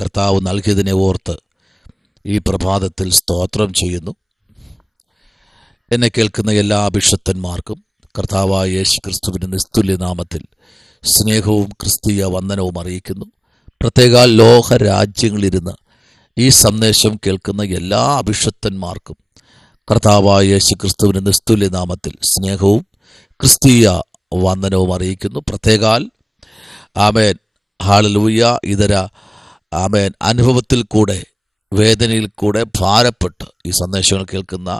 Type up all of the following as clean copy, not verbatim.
കർത്താവ് നൽകിയതിനെ ഓർത്ത് ഈ പ്രഭാതത്തിൽ സ്തോത്രം ചെയ്യുന്നു. എന്നെ കേൾക്കുന്ന എല്ലാ അഭിഷക്തന്മാർക്കും കർത്താവായ യേശു ക്രിസ്തുവിൻ്റെ നിസ്തുല്യ നാമത്തിൽ സ്നേഹവും ക്രിസ്തീയ വന്ദനവും അറിയിക്കുന്നു. പ്രത്യേക ലോക രാജ്യങ്ങളിലിരുന്ന് ഈ സന്ദേശം കേൾക്കുന്ന എല്ലാ അഭിഷക്തന്മാർക്കും കർത്താവായ യേശു ക്രിസ്തുവിൻ്റെ നിസ്തുല്യ നാമത്തിൽ സ്നേഹവും ക്രിസ്തീയ വന്ദനവും അറിയിക്കുന്നു. പ്രത്യേകാൽ ആമേൻ ഹല്ലേലൂയ ഇതര ആമേൻ അനുഭവത്തിൽ കൂടെ വേദനയിൽ കൂടെ ഭാരപ്പെട്ട് ഈ സന്ദേശങ്ങൾ കേൾക്കുന്ന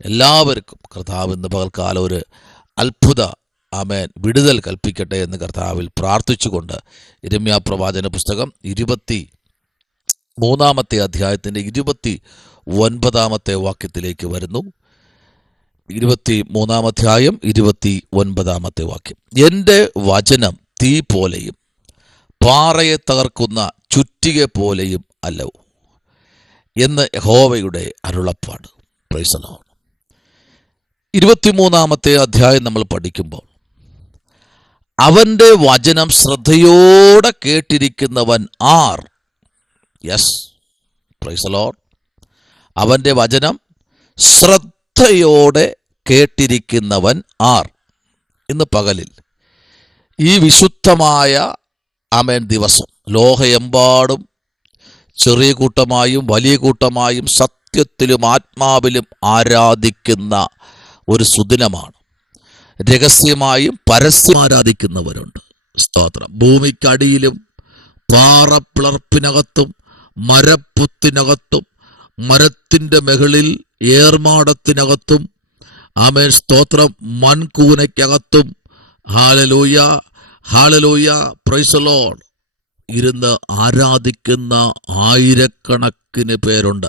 എല്ലാവർക്കും കർത്താവ് ഇന്ന് പകൽക്കാലം ഒരു അത്ഭുത ആമേൻ വിടുതൽ കൽപ്പിക്കട്ടെ എന്ന് കർത്താവിൽ പ്രാർത്ഥിച്ചുകൊണ്ട് യിരെമ്യാ പ്രവാചന പുസ്തകം 23 അധ്യായത്തിൻ്റെ 29 വാക്യത്തിലേക്ക് വരുന്നു. 23 അധ്യായം 29 വാക്യം. എൻ്റെ വചനം തീ പോലെയും പാറയെ തകർക്കുന്ന ചുറ്റിക പോലെയും അല്ലോ എന്ന് യഹോവയുടെ അരുളപ്പാട്. Price the Lord. 23 അധ്യായം നമ്മൾ പഠിക്കുമ്പോൾ അവൻ്റെ വചനം ശ്രദ്ധയോടെ കേട്ടിരിക്കുന്നവൻ ആർ? Yes, praise the lord. അവൻ്റെ വചനം ശ്രദ്ധയോടെ കേട്ടിരിക്കുന്നവൻ ആർ? ഇന്ന് പകലിൽ ഈ വിശുദ്ധമായ ആമേൻ ദിവസം ലോകമെമ്പാടും ചെറിയ കൂട്ടമായും വലിയ കൂട്ടമായും സത്യത്തിലും ആത്മാവിലും ആരാധിക്കുന്ന ഒരു സുദിനമാണ്. രഹസ്യമായും പരസ്യം ആരാധിക്കുന്നവരുണ്ട്. സ്തോത്രം. ഭൂമിക്കടിയിലും പാറപ്പിളർപ്പിനകത്തും മരപ്പുത്തിനകത്തും മരത്തിൻ്റെ മുകളിൽ ഏർമാടത്തിനകത്തും ആമേൻ സ്തോത്രം മൺകൂനയ്ക്കകത്തും ഹല്ലേലൂയ ഹല്ലേലൂയ പ്രൈസ് ദി ലോർഡ് ഇരുന്ന് ആരാധിക്കുന്ന ആയിരക്കണക്കിന് പേരുണ്ട്.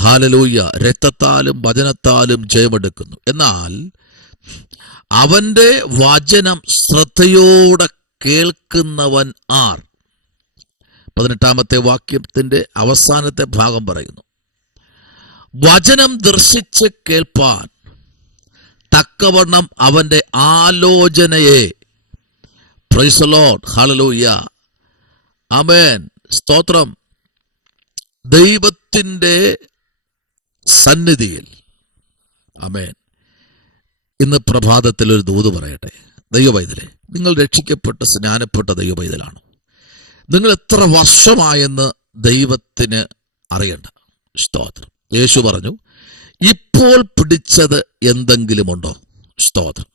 ഹല്ലേലൂയ. രക്തത്താലും വചനത്താലും ജയമെടുക്കുന്നു. എന്നാൽ അവൻ്റെ വചനം ശ്രദ്ധയോടെ കേൾക്കുന്നവൻ ആർ? 18 വാക്യത്തിൻ്റെ അവസാനത്തെ ഭാഗം പറയുന്നു, വചനം ദർശിച്ച് കേൾപ്പാൻ തക്കവണ്ണം അവൻ്റെ ആലോചനയെ. Praise the lord. ഹല്ലേലൂയ. ആമേൻ സ്തോത്രം. ദൈവത്തിൻ്റെ സന്നിധിയിൽ ആമേൻ ഇന്ന് പ്രഭാതത്തിൽ ഒരു ദൂത് പറയട്ടെ. ദൈവപൈതലേ, നിങ്ങൾ രക്ഷിക്കപ്പെട്ട സ്നാനപ്പെട്ട ദൈവപൈതലാണ്. നിങ്ങൾ എത്ര വർഷമായെന്ന് ദൈവത്തിന് അറിയണ്ട. സ്തോത്രം. യേശു പറഞ്ഞു, ഇപ്പോൾ പിടിച്ചത് എന്തെങ്കിലും ഉണ്ടോ? സ്തോത്രം.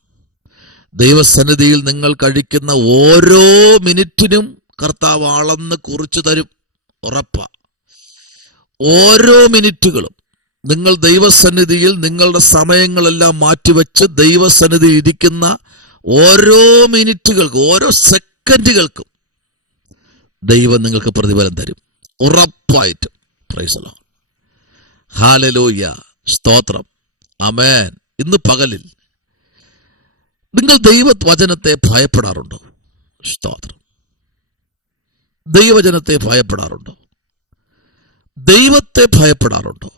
ദൈവസന്നിധിയിൽ നിങ്ങൾ കഴിക്കുന്ന ഓരോ മിനിറ്റിനും കർത്താവ് അളന്ന് കുറിച്ചു തരും. ഉറപ്പാ. ഓരോ മിനിറ്റുകളും നിങ്ങൾ ദൈവസന്നിധിയിൽ നിങ്ങളുടെ സമയങ്ങളെല്ലാം മാറ്റിവെച്ച് ദൈവസന്നിധിയിൽ ഇരിക്കുന്ന ഓരോ മിനിറ്റുകൾക്കും ഓരോ സെക്കൻഡുകൾക്കും ദൈവം നിങ്ങൾക്ക് പ്രതിഫലം തരും. ഉറപ്പായിട്ടും. Price the lord. ഹല്ലേലൂയ. സ്തോത്രം. ആമേൻ. ഇന്ന് പകലിൽ നിങ്ങൾ ദൈവവചനത്തെ ഭയപ്പെടാറുണ്ടോ? സ്തോത്രം. ദൈവവചനത്തെ ഭയപ്പെടാറുണ്ടോ? ദൈവത്തെ ഭയപ്പെടാറുണ്ടോ?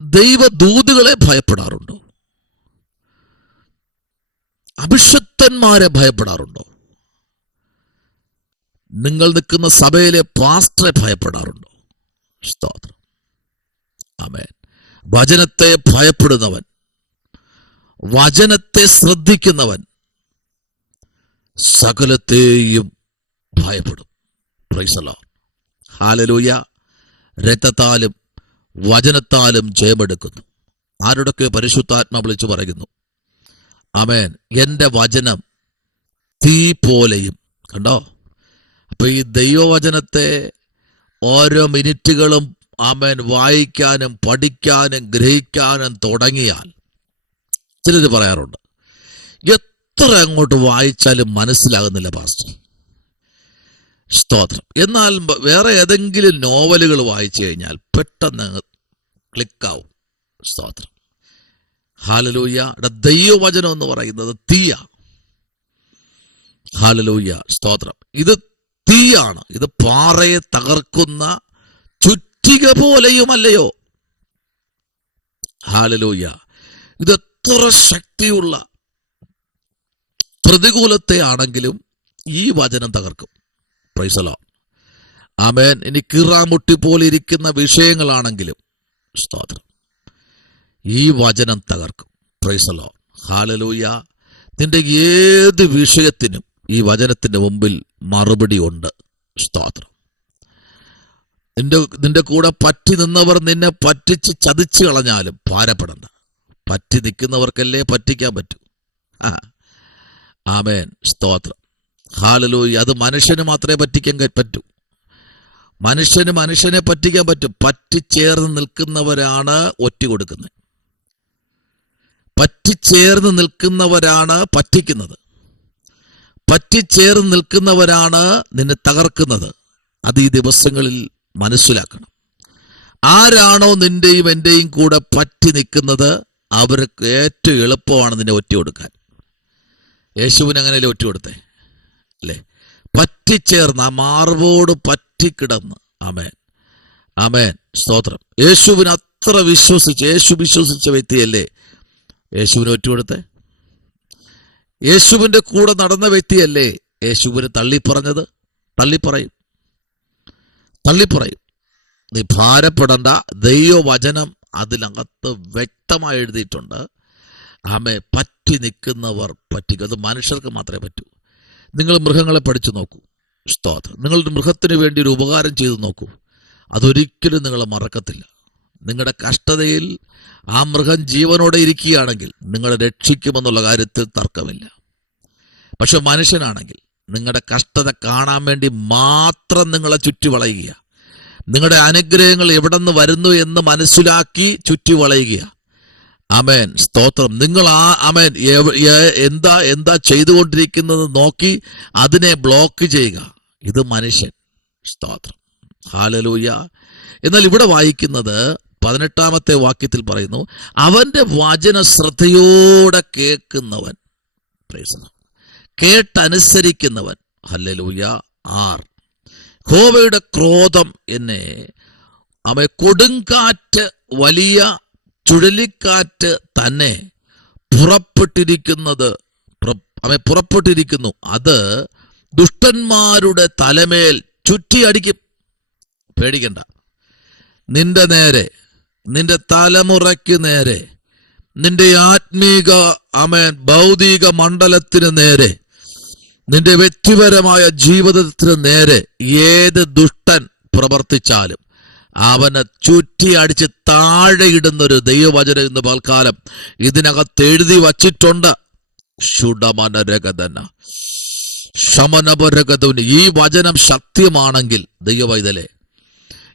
ദൈവദൂതുകളെ ഭയപ്പെടാറുണ്ടോ? അഭിഷക്തന്മാരെ ഭയപ്പെടാറുണ്ടോ? നിങ്ങൾ നിൽക്കുന്ന സഭയിലെ പാസ്റ്ററെ ഭയപ്പെടാറുണ്ടോ? സ്തോത്രം. ആമേൻ. വചനത്തെ ഭയപ്പെടുന്നവൻ, വചനത്തെ ശ്രദ്ധിക്കുന്നവൻ സകലത്തെയും ഭയപ്പെടും. Praise the lord. ഹല്ലേലൂയ. രക്തത്താലും വചനത്താലും ജയമെടുക്കുന്നു. ആരുടെയൊക്കെ പരിശുദ്ധാത്മ വിളിച്ചു പറയുന്നു, ആമേൻ, എൻ്റെ വചനം തീ പോലെയും. കണ്ടോ? അപ്പൊ ഈ ദൈവവചനത്തെ ഓരോ മിനിറ്റുകളും ആമേൻ വായിക്കാനും പഠിക്കാനും ഗ്രഹിക്കാനും തുടങ്ങിയാൽ ചിലർ പറയാറുണ്ട്, എത്ര അങ്ങോട്ട് വായിച്ചാലും മനസ്സിലാകുന്നില്ല പാസ്റ്റർ. സ്തോത്രം. എന്നാൽ വേറെ ഏതെങ്കിലും നോവലുകൾ വായിച്ചു കഴിഞ്ഞാൽ പെട്ടെന്ന് ക്ലിക്കാവും. സ്തോത്രം. ഹല്ലേലൂയ. ദൈവവചനം എന്ന് പറയുന്നത് തീയ. ഹല്ലേലൂയ. സ്തോത്രം. ഇത് തീയാണ്. ഇത് പാറയെ തകർക്കുന്ന ചുറ്റിക പോലെയുമല്ലയോ? ഹല്ലേലൂയ. ഇത് എത്ര ശക്തിയുള്ള പ്രതികൂലത്തെ ആണെങ്കിലും ഈ വചനം തകർക്കും. Price the Lord. ആമേൻ, ഇനി കീറാമുട്ടി പോലെ ഇരിക്കുന്ന വിഷയങ്ങളാണെങ്കിലും സ്തോത്രം, ഈ വചനം തകർക്കും. Price the lord. ഹല്ലേലൂയ. നിന്റെ ഏത് വിഷയത്തിനും ഈ വചനത്തിന്റെ മുമ്പിൽ മറുപടി ഉണ്ട്. സ്തോത്രം. നിന്റെ കൂടെ പറ്റി നിന്നവർ നിന്നെ പറ്റിച്ച് ചതിച്ചു കളഞ്ഞാലും ഭാരപ്പെടണ്ട. പറ്റി നിൽക്കുന്നവർക്കല്ലേ പറ്റിക്കാൻ പറ്റൂ. ആമേൻ, സ്തോത്രം. ഹല്ലേലൂയ. അത് മനുഷ്യന് മാത്രമേ പറ്റിക്കാൻ പറ്റൂ. മനുഷ്യനെ പറ്റിക്കാൻ പറ്റും. പറ്റിച്ചേർന്ന് നിൽക്കുന്നവരാണ് ഒറ്റ കൊടുക്കുന്നത്. പറ്റിച്ചേർന്ന് നിൽക്കുന്നവരാണ് പറ്റിക്കുന്നത്. പറ്റിച്ചേർന്ന് നിൽക്കുന്നവരാണ് നിന്നെ തകർക്കുന്നത്. അത് ഈ ദിവസങ്ങളിൽ മനസ്സിലാക്കണം. ആരാണോ നിന്റെയും എന്റെയും കൂടെ പറ്റി നിൽക്കുന്നത് അവർക്ക് ഏറ്റവും എളുപ്പമാണ് നിന്നെ ഒറ്റ കൊടുക്കാൻ. യേശുവിന് അങ്ങനെയല്ലേ ഒറ്റ കൊടുത്തേ, അല്ലേ? പറ്റിച്ചേർന്ന് ആ മാർവോട് പറ്റിക്കിടന്ന്. ആമേൻ, ആമേൻ, സ്തോത്രം. യേശുവിന് അത്ര യേശു വിശ്വസിച്ച വ്യക്തിയല്ലേ യേശുവിന് ഒറ്റ കൊടുത്തേ? യേശുവിന്റെ കൂടെ നടന്ന വ്യക്തിയല്ലേ യേശുവിന് തള്ളിപ്പറഞ്ഞത്? തള്ളിപ്പറയും. നീ ഭാരപ്പെടണ്ട. ദൈവവചനം അതിനകത്ത് വ്യക്തമായി എഴുതിയിട്ടുണ്ട്. ആമേ, പറ്റി നിൽക്കുന്നവർ പറ്റിക്കും. അത് മനുഷ്യർക്ക് മാത്രമേ പറ്റൂ. നിങ്ങൾ മൃഗങ്ങളെ പഠിച്ചു നോക്കൂ. സ്തോത്രം. നിങ്ങളുടെ മൃഗത്തിന് വേണ്ടി ഒരു ഉപകാരം ചെയ്തു നോക്കൂ. അതൊരിക്കലും നിങ്ങൾ മറക്കത്തില്ല. നിങ്ങളുടെ കഷ്ടതയിൽ ആ മൃഗം ജീവനോടെ ഇരിക്കുകയാണെങ്കിൽ നിങ്ങളെ രക്ഷിക്കുമെന്നുള്ള കാര്യത്തിൽ തർക്കമില്ല. പക്ഷെ മനുഷ്യനാണെങ്കിൽ നിങ്ങളുടെ കഷ്ടത കാണാൻ വേണ്ടി മാത്രം നിങ്ങളെ ചുറ്റി വളയുക. നിങ്ങളുടെ അനുഗ്രഹങ്ങൾ എവിടെ നിന്ന് വരുന്നു എന്ന് മനസ്സിലാക്കി ചുറ്റി വളയുക. ആമേൻ, സ്തോത്രം. നിങ്ങൾ ആമേൻ എന്താ ചെയ്തുകൊണ്ടിരിക്കുന്നത് നോക്കി അതിനെ ബ്ലോക്ക് ചെയ്യുക. ഇത് മനുഷ്യൻ. സ്തോത്രം. ഹല്ലേലൂയ. എന്നാൽ ഇവിടെ വായിക്കുന്നത് 18-ാമത്തെ വാക്യത്തിൽ പറയുന്നു, അവന്റെ വചന ശ്രദ്ധയോടെ കേൾക്കുന്നവൻ, കേട്ടനുസരിക്കുന്നവൻ. ഹല്ലേലൂയ. 6, യഹോവയുടെ ക്രോധം എന്നെ കൊടുങ്കാറ്റ് വലിയ ചുഴലിക്കാറ്റ് തന്നെ പുറപ്പെട്ടിരിക്കുന്നു. അത് ദുഷ്ടന്മാരുടെ തലമേൽ ചുറ്റി അടിക്കും. പേടിക്കണ്ട. നിന്റെ നേരെ, നിന്റെ തലമുറയ്ക്ക് നേരെ, നിന്റെ ആത്മീക ഭൗതിക മണ്ഡലത്തിന് നേരെ, നിന്റെ വ്യക്തിപരമായ ജീവിതത്തിന് നേരെ ഏത് ദുഷ്ടൻ പ്രവർത്തിച്ചാലും അവനെ ചുറ്റി അടിച്ച് താഴെ ഇടുന്നൊരു ദൈവവചനം ഇന്ന് പൽക്കാലം ഇതിനകത്ത് എഴുതി വച്ചിട്ടുണ്ട്. ഈ വചനം സത്യമാണെങ്കിൽ, ദൈവവൈതലേ,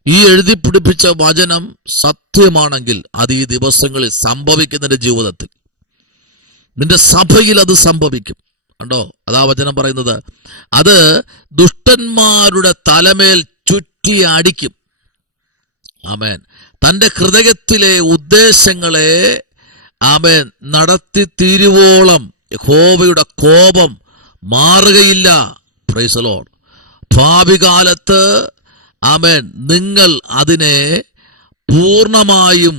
ഈ എഴുതി പിടിപ്പിച്ച വചനം സത്യമാണെങ്കിൽ അത് ഈ ദിവസങ്ങളിൽ സംഭവിക്കും. നിന്റെ ജീവിതത്തിൽ, നിന്റെ സഭയിൽ അത് സംഭവിക്കും. കണ്ടോ, അതാ വചനം പറയുന്നത്. അത് ദുഷ്ടന്മാരുടെ തലമേൽ ചുറ്റി അടിക്കും. ആമേൻ. തന്റെ ഹൃദയത്തിലെ ഉദ്ദേശങ്ങളെ ആമേൻ നടത്തി തീരുവോളം യഹോവയുടെ കോപം മാറുകയില്ല. Praise the lord. ഭാവികാലത്ത് ആമേൻ നിങ്ങൾ അതിനെ പൂർണ്ണമായും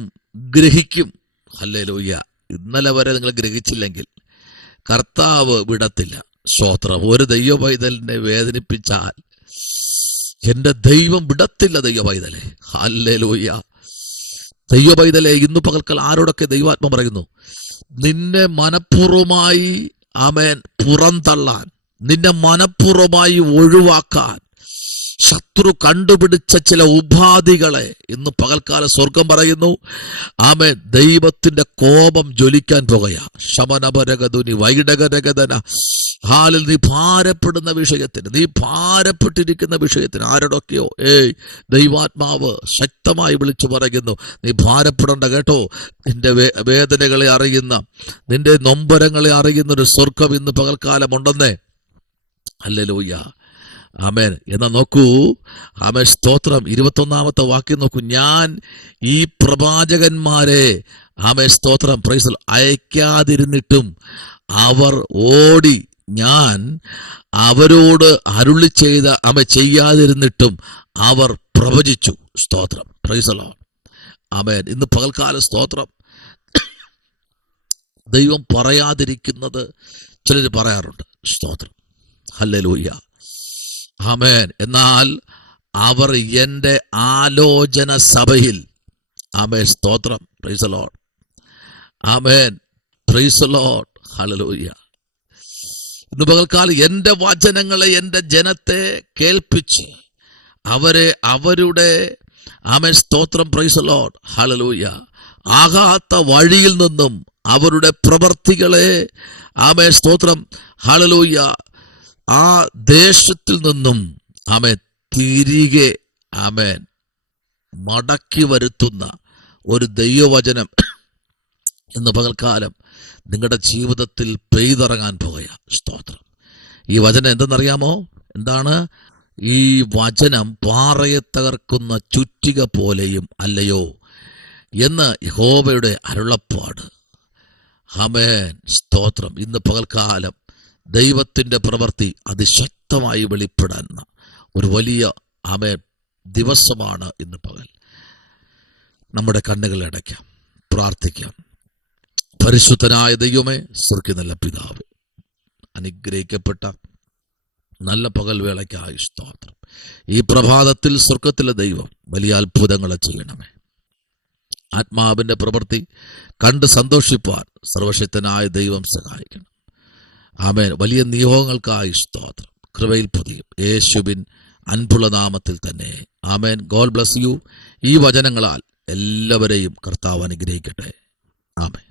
ഗ്രഹിക്കും. ഹല്ലേലൂയ. ഇന്നലെ വരെ നിങ്ങൾ ഗ്രഹിച്ചില്ലെങ്കിൽ കർത്താവ് വിടത്തില്ല. സ്തോത്രം. ഒരു ദൈവ പൈതലിനെ വേദനിപ്പിച്ചാൽ എന്റെ ദൈവം വിടത്തില്ല. ദൈവ പൈതലെ, ഹല്ലേലൂയ. ദൈവ പൈതലെ, ഇന്ന് പകൽക്കാൽ ആരോടൊക്കെ ദൈവാത്മ പറയുന്നു, നിന്നെ മനഃപൂർവമായി ആമേൻ പുറന്തള്ളാൻ, നിന്നെ മനഃപൂർവമായി ഒഴിവാക്കാൻ ശത്രു കണ്ടുപിടിച്ച ചില ഉപാധികളെ ഇന്ന് പകൽക്കാല സ്വർഗം പറയുന്നു. ആമേൻ. ദൈവത്തിന്റെ കോപം ജ്വലിക്കാൻ പോകുകയാ. ശമനപരഗതുനി വൈഡകരഗതന. ഹാലിൽ നീ ഭാരപ്പെടുന്ന വിഷയത്തിന്, നീ ഭാരപ്പെട്ടിരിക്കുന്ന വിഷയത്തിന് ആരോടൊക്കെയോ ദൈവാത്മാവ് ശക്തമായി വിളിച്ചു പറയുന്നു, നീ ഭാരപ്പെടേണ്ട കേട്ടോ. നിന്റെ വേദനകളെ അറിയുന്ന, നിന്റെ നൊമ്പരങ്ങളെ അറിയുന്ന ഒരു സ്വർഗം ഇന്ന് പകൽക്കാലം ഉണ്ടെന്നേ. ഹല്ലേലൂയ. ആമേൻ. എന്നാ നോക്കൂ, ആമേൻ, സ്തോത്രം. 21-ാമത്തെ വാക്യം നോക്കൂ. ഞാൻ ഈ പ്രവാചകന്മാരെ ആമേൻ, സ്തോത്രം, പ്രൈസ് അയക്കാതിരുന്നിട്ടും അവർ ഓടി, ഞാൻ അവരോട് അരുളി ചെയ്ത ചെയ്യാതിരുന്നിട്ടും അവർ പ്രവചിച്ചു. സ്തോത്രം, പ്രൈസ് ദി ലോർഡ്. ആമേൻ. ഇന്ന് പകൽക്കാല സ്തോത്രം, ദൈവം പറയാതിരിക്കുന്നത് ചിലർ പറയാറുണ്ട്. സ്തോത്രം. ഹല്ലേലൂയ. ആമേൻ. എന്നാൽ അവർ എൻ്റെ ആലോചന സഭയിൽ. ആമേൻ, സ്തോത്രം. Price the Lord. Amen, price the lord. Hallelujah. ഇന്ന് പകൽക്കാലം എൻ്റെ വചനങ്ങളെ എൻ്റെ ജനത്തെ കേൾപ്പിച്ച് അവരെ അവരുടെ ആമേൻ, സ്തോത്രം. Price the lord. ഹല്ലേലൂയ. ആകാത്ത വഴിയിൽ നിന്നും അവരുടെ പ്രവർത്തികളെ ആമേൻ, സ്തോത്രം. ഹല്ലേലൂയ. ആ ദേശത്തിൽ നിന്നും ആമേൻ തിരികെ ആമേൻ മടക്കി വരുത്തുന്ന ഒരു ദൈവവചനം ഇന്ന് പകൽക്കാലം നിങ്ങളുടെ ജീവിതത്തിൽ പെയ്തിറങ്ങാൻ പോകുക. സ്തോത്രം. ഈ വചനം എന്തെന്നറിയാമോ? എന്താണ് ഈ വചനം? പാറയെ തകർക്കുന്ന ചുറ്റിക പോലെയും അല്ലയോ എന്ന് യഹോവയുടെ അരുളപ്പാട്. ആമേൻ, സ്തോത്രം. ഇന്ന് പകൽക്കാലം ദൈവത്തിൻ്റെ പ്രവൃത്തി അതിശക്തമായി വെളിപ്പെടാൻ ഒരു വലിയ ആമേൻ ദിവസമാണ് ഇന്ന് പകൽ. നമ്മുടെ കണ്ണുകൾ അടയ്ക്കാം, പ്രാർത്ഥിക്കാം. പരിശുദ്ധനായ ദൈവമേ, സ്വർഗ്ഗീയ നല്ല പിതാവേ, അനുഗ്രഹിക്കപ്പെട്ട നല്ല പകൽ വേളയ്ക്കായി സ്തോത്രം. ഈ പ്രഭാതത്തിൽ സ്വർഗ്ഗത്തിലെ ദൈവം വലിയ അത്ഭുതങ്ങളെ ചെയ്യണമേ. ആത്മാവിൻ്റെ പ്രവൃത്തി കണ്ട് സന്തോഷിപ്പാൻ സർവശക്തനായ ദൈവം സഹായിക്കണം. ആമേൻ. വലിയ നിയോഗങ്ങൾക്കായി സ്തോത്രം. കൃപയിൽ പൊതിയും യേശുവിൻ അൻപുള്ള നാമത്തിൽ തന്നെ. ആമേൻ. God bless you. ഈ വചനങ്ങളാൽ എല്ലാവരെയും കർത്താവ് അനുഗ്രഹിക്കട്ടെ. ആമേൻ.